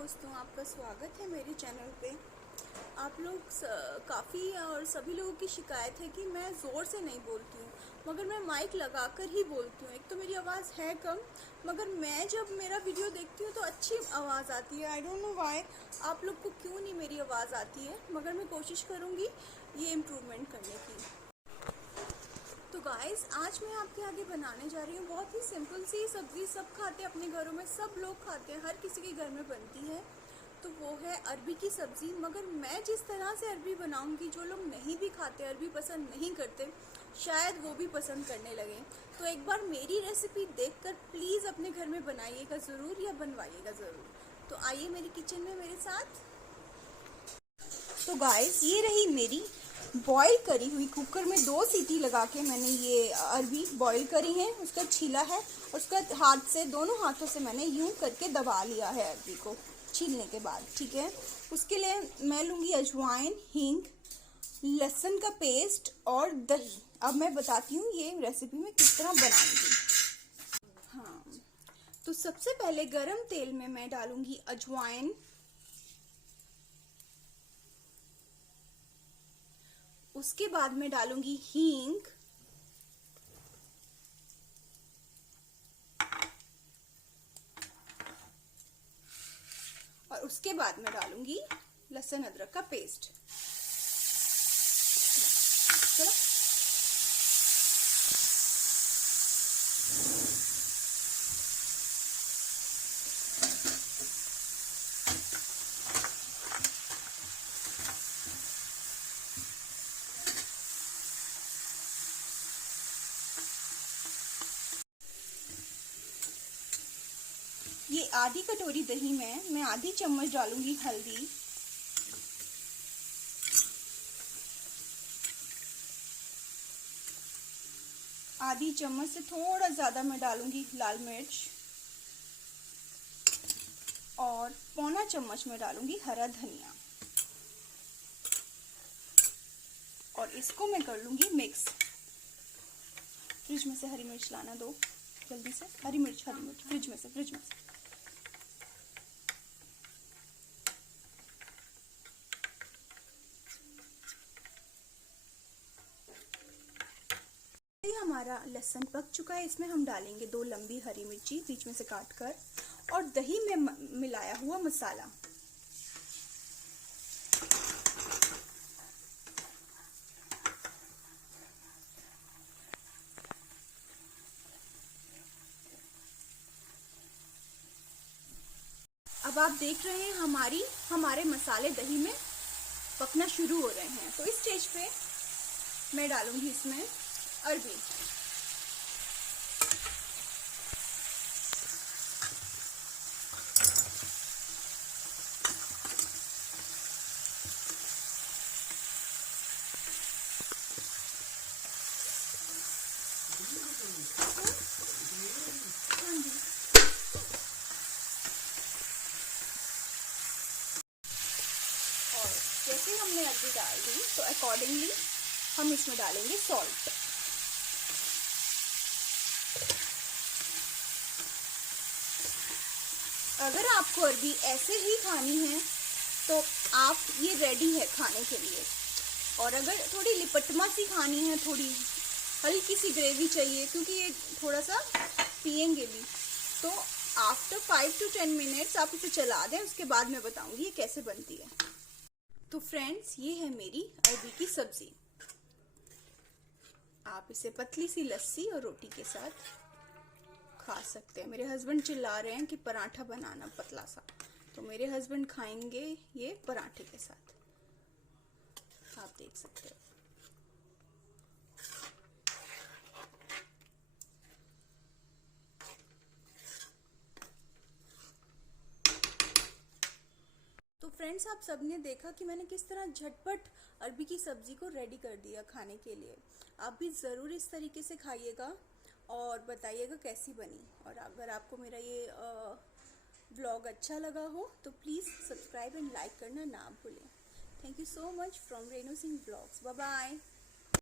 दोस्तों, आपका स्वागत है मेरे चैनल पे। आप लोग काफ़ी और सभी लोगों की शिकायत है कि मैं ज़ोर से नहीं बोलती हूँ, मगर मैं माइक लगाकर ही बोलती हूँ। एक तो मेरी आवाज़ है कम, मगर मैं जब मेरा वीडियो देखती हूँ तो अच्छी आवाज़ आती है। आई डोंट नो व्हाई आप लोग को क्यों नहीं मेरी आवाज़ आती है, मगर मैं कोशिश करूँगी ये इम्प्रूवमेंट करने की। तो गाइस, आज मैं आपके आगे बनाने जा रही हूँ बहुत ही सिंपल सी सब्ज़ी। सब खाते हैं अपने घरों में, सब लोग खाते हैं, हर किसी के घर में बनती है। तो वो है अरबी की सब्ज़ी। मगर मैं जिस तरह से अरबी बनाऊंगी, जो लोग नहीं भी खाते, अरबी पसंद नहीं करते, शायद वो भी पसंद करने लगें। तो एक बार मेरी रेसिपी देखकर प्लीज़ अपने घर में बनाइएगा ज़रूर या बनवाइएगा ज़रूर। तो आइए मेरी किचन में मेरे साथ। तो गाइस, ये रही मेरी बॉईल करी हुई, कुकर में 2 सीटी लगा के मैंने ये अरबी बॉईल करी है। उसका छीला है, उसका हाथ से, दोनों हाथों से मैंने यूं करके दबा लिया है अरबी को छीलने के बाद। ठीक है, उसके लिए मैं लूँगी अजवाइन, हींग, लहसुन का पेस्ट और दही। अब मैं बताती हूँ ये रेसिपी में किस तरह बनाऊंगी। हाँ, तो सबसे पहले गरम तेल में मैं डालूंगी अजवाइन, उसके बाद मैं डालूंगी हींग, और उसके बाद मैं डालूंगी लहसुन अदरक का पेस्ट। चलो, ये आधी कटोरी दही में मैं आधी चम्मच डालूंगी हल्दी, आधी चम्मच से थोड़ा ज़्यादा मैं डालूंगी लाल मिर्च, और पौना चम्मच में डालूंगी हरा धनिया, और इसको मैं कर लूंगी मिक्स। फ्रिज में से हरी मिर्च लाना दो जल्दी से। हरी मिर्च फ्रिज में से। हमारा लहसुन पक चुका है। इसमें हम डालेंगे 2 लंबी हरी मिर्ची बीच में से काट कर, और दही में मिलाया हुआ मसाला। अब आप देख रहे हैं हमारे मसाले दही में पकना शुरू हो रहे हैं। तो इस स्टेज पे मैं डालूंगी इसमें अरबी। और जैसे हमने अरबी डाल दी तो अकॉर्डिंगली हम इसमें डालेंगे सॉल्ट। अगर आपको अरबी ऐसे ही खानी है तो आप ये रेडी है खाने के लिए। और अगर थोड़ी लिपटमा सी खानी है, थोड़ी हल्की सी ग्रेवी चाहिए, क्योंकि ये थोड़ा सा पियेंगे भी, तो आफ्टर 5 to 10 मिनट्स आप इसे चला दें। उसके बाद मैं बताऊंगी ये कैसे बनती है। तो फ्रेंड्स, ये है मेरी अरबी की सब्जी। आप इसे पतली सी लस्सी और रोटी के साथ खा सकते हैं। मेरे हस्बैंड चिल्ला रहे हैं कि पराठा बनाना पतला सा, तो मेरे हस्बैंड खाएंगे ये पराठे के साथ। आप देख सकते हो। तो फ्रेंड्स, आप सबने देखा कि मैंने किस तरह झटपट अरबी की सब्ज़ी को रेडी कर दिया खाने के लिए। आप भी ज़रूर इस तरीके से खाइएगा और बताइएगा कैसी बनी। और अगर आपको मेरा ये व्लॉग अच्छा लगा हो तो प्लीज़ सब्सक्राइब एंड लाइक करना ना भूलें। Thank you so much from Renu Singh vlogs. Bye bye.